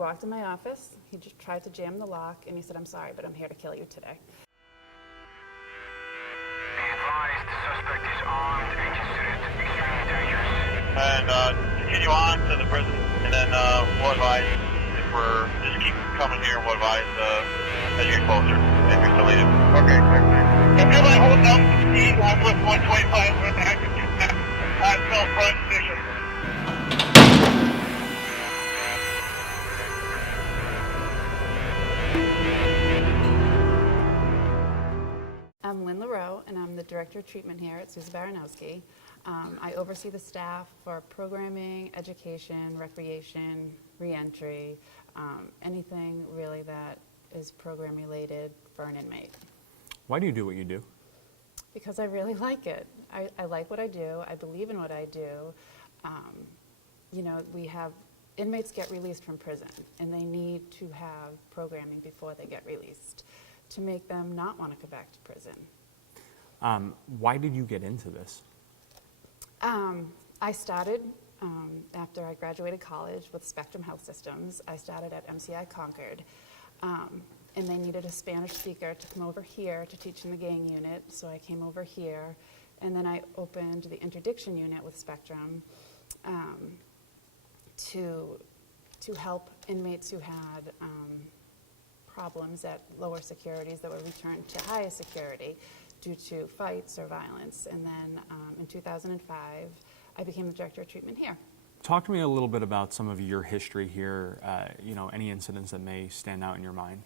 walked in my office, he just tried to jam the lock, and he said, "I'm sorry, but I'm here to kill you today." Be advised, the suspect is armed and considered extremely dangerous. And continue on to the prison, and then we'll advise if we're just keep coming here. We'll advise as you get closer if you're still needed. Okay, clear. If you're like holding up the speed, I'm with 125 with the active contact. I'm still front position. I'm Lynn Lareau, and I'm the Director of Treatment here at Susan Baranowski. I oversee the staff for programming, education, recreation, reentry, anything really that is program related for an inmate. Why do you do what you do? Because I really like it. I like what I do. I believe in what I do. You know, we have inmates get released from prison, and they need to have programming before they get released to make them not want to go back to prison. Why did you get into this? I started after I graduated college with Spectrum Health Systems. I started at MCI Concord, and they needed a Spanish speaker to come over here to teach in the gang unit, so I came over here, and then I opened the interdiction unit with Spectrum to help inmates who had problems at lower securities that were returned to higher security due to fights or violence. And then in 2005, I became the Director of Treatment here. Talk to me a little bit about some of your history here, you know, any incidents that may stand out in your mind.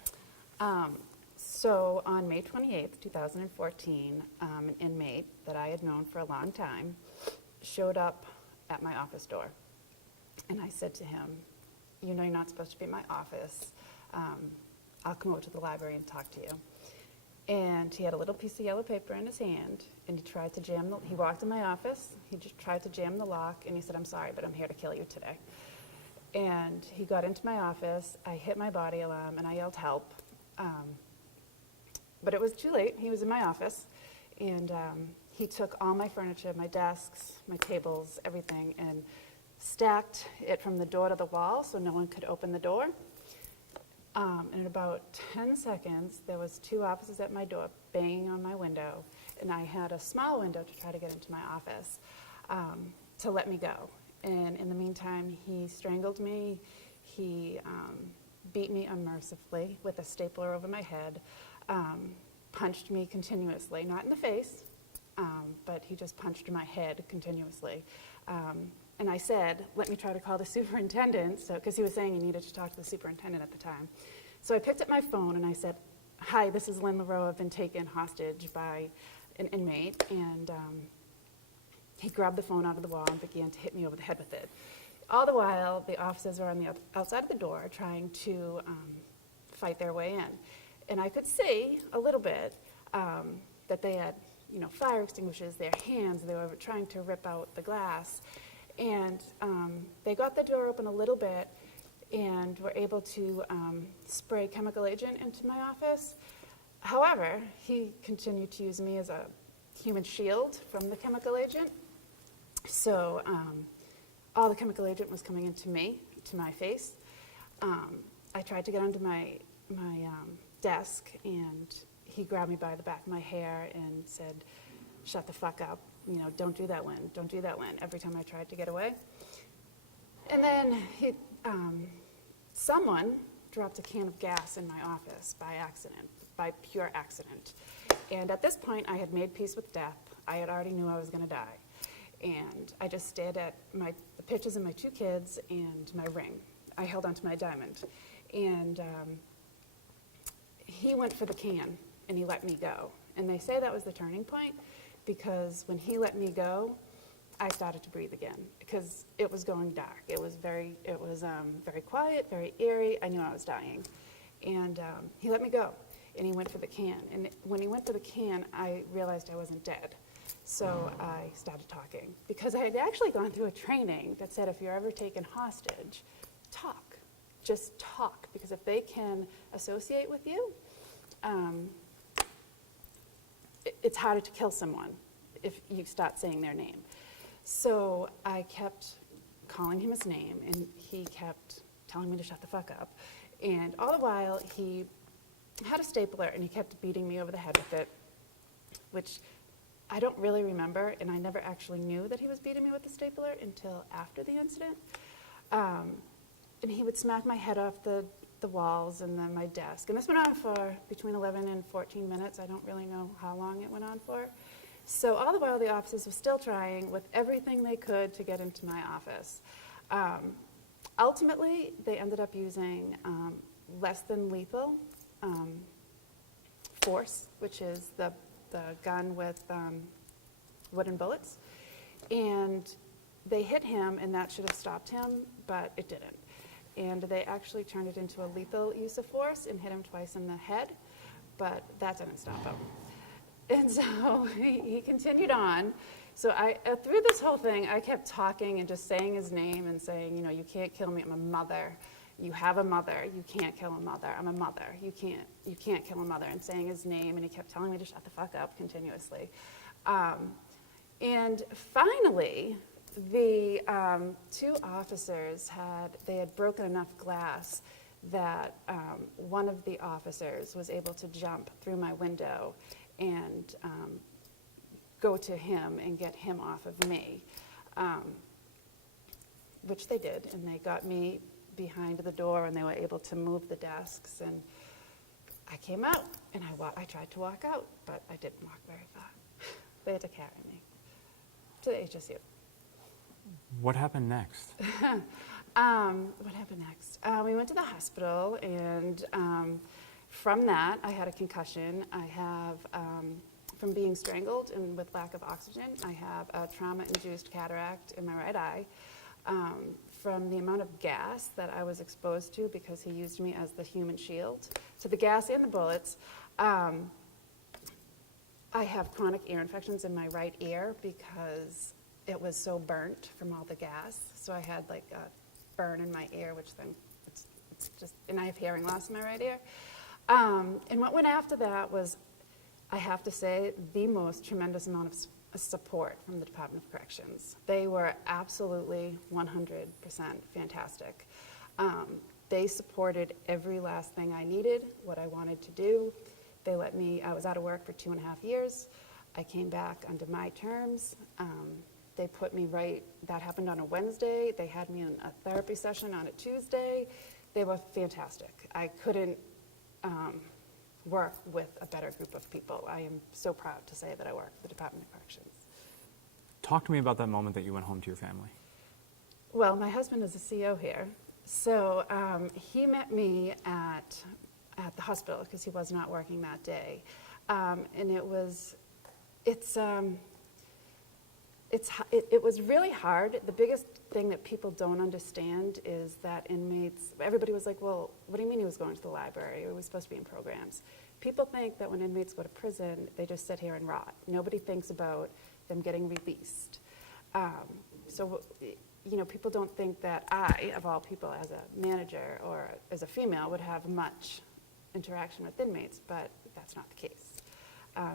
So on May 28th, 2014, an inmate that I had known for a long time showed up at my office door. And I said to him, "You know you're not supposed to be in my office. I'll come over to the library and talk to you." And he had a little piece of yellow paper in his hand, and he walked in my office, he just tried to jam the lock, and he said, "I'm sorry, but I'm here to kill you today." And he got into my office, I hit my body alarm, and I yelled help. But it was too late. He was in my office, and he took all my furniture, my desks, my tables, everything, and stacked it from the door to the wall so no one could open the door. And in about 10 seconds, there was 2 officers at my door banging on my window, and I had a small window to try to get into my office to let me go. And in the meantime, he strangled me. He beat me unmercifully with a stapler over my head, punched me continuously, not in the face, but he just punched my head continuously. And I said, "Let me try to call the superintendent," because he was saying he needed to talk to the superintendent at the time. So I picked up my phone and I said, "Hi, this is Lynn Lareau. I've been taken hostage by an inmate." And he grabbed the phone out of the wall and began to hit me over the head with it. All the while, the officers were on the outside of the door trying to fight their way in. And I could see a little bit that they had, you know, fire extinguishers, their hands, they were trying to rip out the glass. And they got the door open a little bit and were able to spray chemical agent into my office. However, he continued to use me as a human shield from the chemical agent. So all the chemical agent was coming into me, to my face. I tried to get onto my desk, and he grabbed me by the back of my hair and said, "Shut the fuck up. You know, don't do that, Lynn. Don't do that, Lynn," every time I tried to get away. And then someone dropped a can of gas in my office by accident, by pure accident. And at this point, I had made peace with death. I had already knew I was going to die. And I just stared at the pictures of my 2 kids and my ring. I held onto my diamond. And he went for the can, and he let me go. And they say that was the turning point, because when he let me go, I started to breathe again, because it was going dark. It was very quiet, very eerie. I knew I was dying. And he let me go, and he went for the can. And when he went for the can, I realized I wasn't dead. So I started talking, because I had actually gone through a training that said if you're ever taken hostage, talk. Just talk, because if they can associate with you, it's harder to kill someone if you start saying their name. So I kept calling him his name, and he kept telling me to shut the fuck up. And all the while, he had a stapler, and he kept beating me over the head with it, which I don't really remember, and I never actually knew that he was beating me with the stapler until after the incident. And he would smack my head off the walls and then my desk. And this went on for between 11 and 14 minutes. I don't really know how long it went on for. So all the while, the officers were still trying with everything they could to get into my office. Ultimately, they ended up using less than lethal force, which is the gun with wooden bullets. And they hit him, and that should have stopped him, but it didn't. And they actually turned it into a lethal use of force and hit him twice in the head, but that didn't stop him. And so he continued on. So through this whole thing, I kept talking and just saying his name and saying, you can't kill me. I'm a mother. You have a mother. You can't kill a mother. I'm a mother. You can't kill a mother. And saying his name, and he kept telling me to shut the fuck up continuously. And finally, the two officers had broken enough glass that one of the officers was able to jump through my window and go to him and get him off of me, which they did, and they got me behind the door, and they were able to move the desks, and I came out, and I tried to walk out, but I didn't walk very far. They had to carry me to the HSU. What happened next? What happened next? We went to the hospital, and from that, I had a concussion. I have, from being strangled and with lack of oxygen, I have a trauma-induced cataract in my right eye. From the amount of gas that I was exposed to because he used me as the human shield, to the gas and the bullets, I have chronic ear infections in my right ear because it was so burnt from all the gas. So I had like a burn in my ear, which then it's just, and I have hearing loss in my right ear. And what went after that was, I have to say, the most tremendous amount of support from the Department of Corrections. They were absolutely 100% fantastic. They supported every last thing I needed, what I wanted to do. They let me, I was out of work for 2.5 years. I came back under my terms. They put me right, that happened on a Wednesday. They had me in a therapy session on a Tuesday. They were fantastic. I couldn't work with a better group of people. I am so proud to say that I work for the Department of Corrections. Talk to me about that moment that you went home to your family. Well, my husband is a CO here. So he met me at the hospital because he was not working that day. And it was really hard. The biggest thing that people don't understand is that inmates, everybody was like, well, what do you mean he was going to the library? Or was supposed to be in programs? People think that when inmates go to prison, they just sit here and rot. Nobody thinks about them getting released. So, people don't think that I, of all people, as a manager or as a female, would have much interaction with inmates, but that's not the case.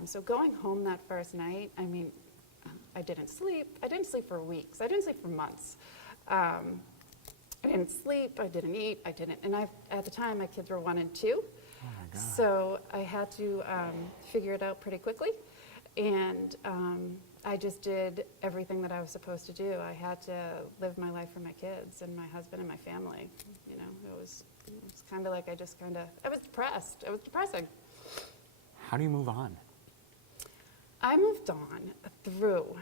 So going home that first night, I didn't sleep. I didn't sleep for weeks. I didn't sleep for months. I didn't sleep. I didn't eat. And at the time, my kids were 1 and 2. Oh my God. So I had to figure it out pretty quickly. And I just did everything that I was supposed to do. I had to live my life for my kids and my husband and my family. It was kind of like I was depressed. It was depressing. How do you move on? I moved on through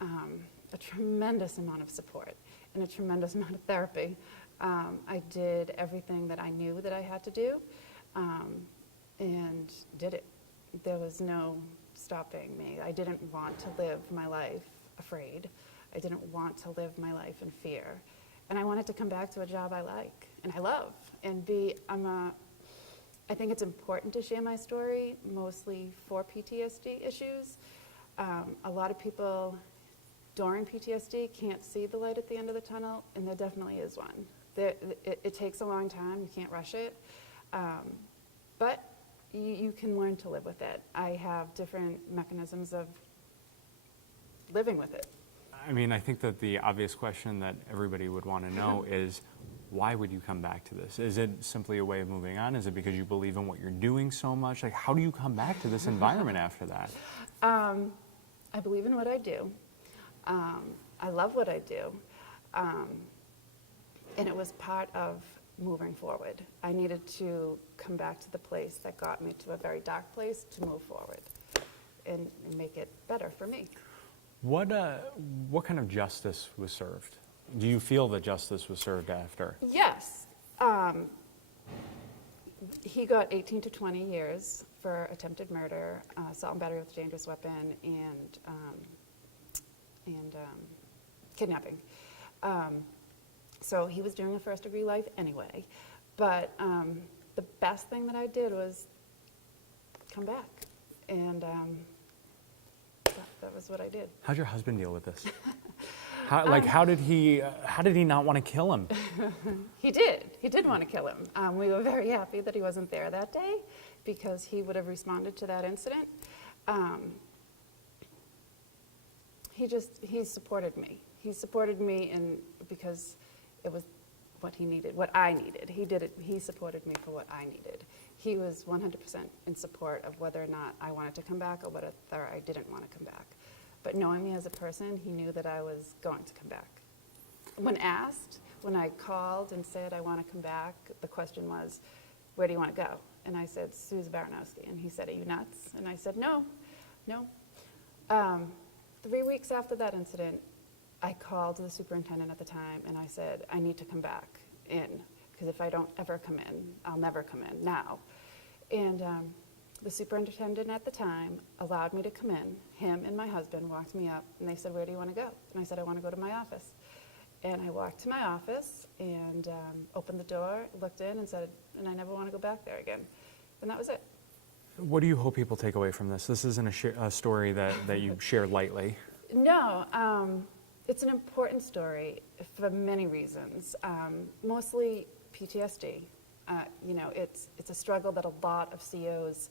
a tremendous amount of support and a tremendous amount of therapy. I did everything that I knew that I had to do and did it. There was no stopping me. I didn't want to live my life afraid. I didn't want to live my life in fear. And I wanted to come back to a job I like and I love and I think it's important to share my story, mostly for PTSD issues. A lot of people during PTSD can't see the light at the end of the tunnel, and there definitely is one. It takes a long time, you can't rush it, but you can learn to live with it. I have different mechanisms of living with it. I think that the obvious question that everybody would want to know is, Why would you come back to this? Is it simply a way of moving on? Is it because you believe in what you're doing so much? Like, how do you come back to this environment after that? I believe in what I do. I love what I do. And it was part of moving forward. I needed to come back to the place that got me to a very dark place to move forward and make it better for me. What kind of justice was served? Do you feel that justice was served after? Yes. He got 18 to 20 years for attempted murder, assault and battery with a dangerous weapon, and kidnapping. So he was doing a first-degree life anyway. But the best thing that I did was come back, and that was what I did. How'd your husband deal with this? How did he not want to kill him? He did want to kill him. We were very happy that he wasn't there that day because he would have responded to that incident. He supported me. He supported me because it was what he needed, what I needed. He supported me for what I needed. He was 100% in support of whether or not I wanted to come back or whether I didn't want to come back. But knowing me as a person, he knew that I was going to come back. When asked, when I called and said I want to come back, the question was, where do you want to go? And I said, Susan Baranowski. And he said, are you nuts? And I said, no. 3 weeks after that incident, I called the superintendent at the time and I said, I need to come back in, because if I don't ever come in, I'll never come in now. And the superintendent at the time allowed me to come in. Him and my husband walked me up and they said, where do you want to go? And I said, I want to go to my office. And I walked to my office and opened the door, looked in and said, and I never want to go back there again. And that was it. What do you hope people take away from this? This isn't a story that you share lightly. No, it's an important story for many reasons, mostly PTSD. It's a struggle that a lot of COs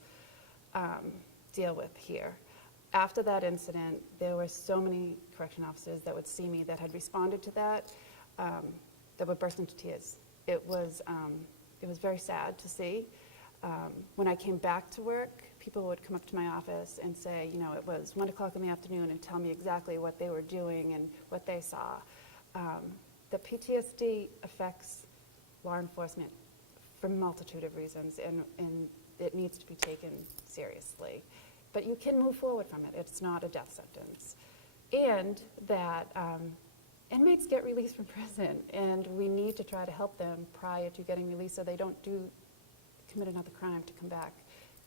deal with here. After that incident, there were so many correction officers that would see me that had responded to that would burst into tears. It was very sad to see. When I came back to work, people would come up to my office and say, it was 1 o'clock in the afternoon and tell me exactly what they were doing and what they saw. The PTSD affects law enforcement for a multitude of reasons, and it needs to be taken seriously. But you can move forward from it. It's not a death sentence. And that inmates get released from prison, and we need to try to help them prior to getting released so they don't commit another crime to come back,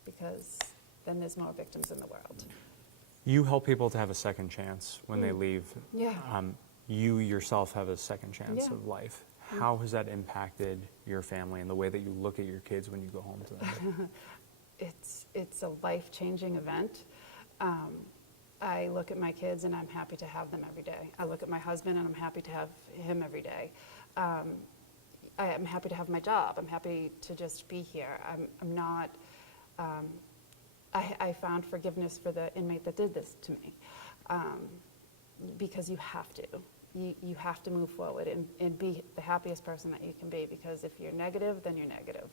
because then there's more victims in the world. You help people to have a second chance when they leave. Yeah. You yourself have a second chance Yeah. of life. How has that impacted your family and the way that you look at your kids when you go home to them? It's a life-changing event. I look at my kids and I'm happy to have them every day. I look at my husband and I'm happy to have him every day. I am happy to have my job. I'm happy to just be here. I'm not, I found forgiveness for the inmate that did this to me, because you have to. You have to move forward and be the happiest person that you can be, because if you're negative, then you're negative.